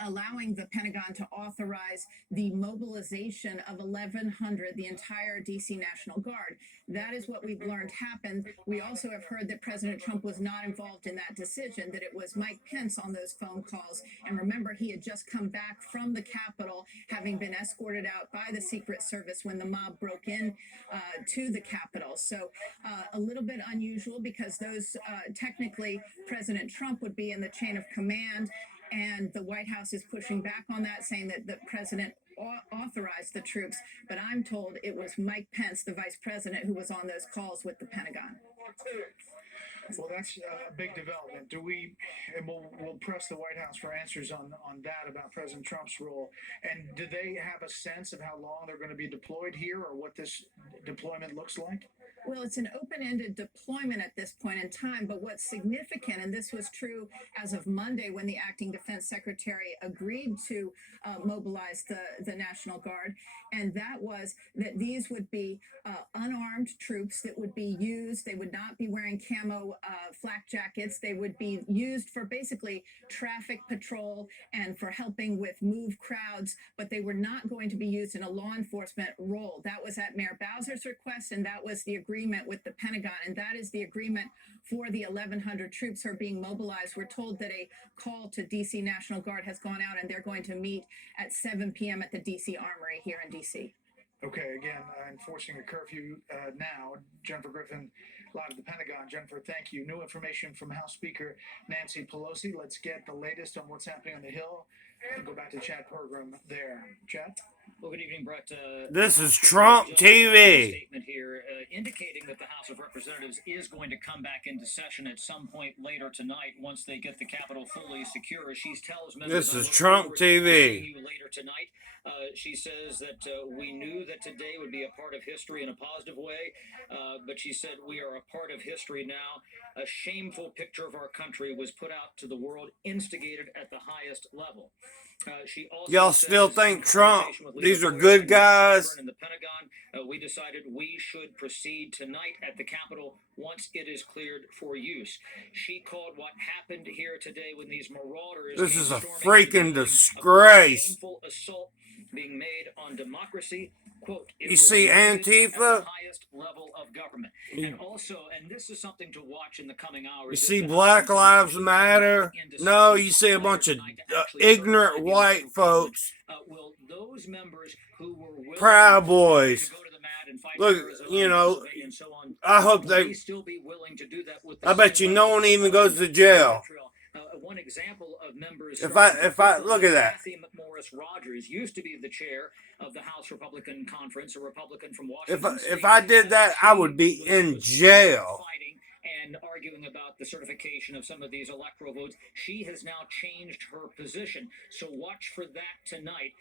allowing the Pentagon to authorize the mobilization of 1,100, the entire DC National Guard. That is what we've learned happened. We also have heard that President Trump was not involved in that decision, that it was Mike Pence on those phone calls. And remember, he had just come back from the Capitol, having been escorted out by the Secret Service when the mob broke in to the Capitol. So a little bit unusual, because those technically President Trump would be in the chain of command. And the White House is pushing back on that, saying that the president authorized the troops. But I'm told it was Mike Pence, the vice president, who was on those calls with the Pentagon. Well, that's a big development. We'll press the White House for answers on that, about President Trump's role. And do they have a sense of how long they're going to be deployed here, or what this deployment looks like? Well, it's an open-ended deployment at this point in time, but what's significant, and this was true as of Monday when the acting defense secretary agreed to mobilize the National Guard, and that was that these would be unarmed troops that would be used. They would not be wearing camo flak jackets. They would be used for basically traffic patrol and for helping with move crowds, but they were not going to be used in a law enforcement role. That was at Mayor Bowser's request, and that was the agreement with the Pentagon, and that is the agreement for the 1,100 troops who are being mobilized. We're told that a call to DC National Guard has gone out, and they're going to meet at 7 p.m. at the DC Armory here in DC. Okay, again, enforcing a curfew now. Jennifer Griffin, live at the Pentagon. Jennifer, thank you. New information from House Speaker Nancy Pelosi. Let's get the latest on what's happening on the Hill. We'll go back to Chad Program there. Chad? Well, good evening, Brett. This is Trump TV. Statement here indicating that the House of Representatives is going to come back into session at some point later tonight once they get the Capitol fully secure. She tells members, this is Trump TV. You later tonight. She says that we knew that today would be a part of history in a positive way, but she said we are a part of history now. A shameful picture of our country was put out to the world, instigated at the highest level. Y'all still think Trump, these are good guys? In the Pentagon, we decided we should proceed tonight at the Capitol once it is cleared for use. She called what happened here today when these marauders... This is a freaking disgrace. Shameful assault being made on democracy. Quote, you see Antifa? At the highest level of government. And also, and this is something to watch in the coming hours. You see Black Lives Matter? No, you see a bunch of ignorant white folks. Will those members who were Proud Boys. To go to the mat and fight look, you know, I hope they still be willing to do that with I bet you no one even goes to jail. One example of members. If I look at that. Kathy McMorris Rogers used to be the chair of the House Republican Conference, a Republican from Washington State. If I did that, I would be in jail. Fighting and arguing about the certification of some of these electoral votes. She has now changed her position. So watch for that tonight.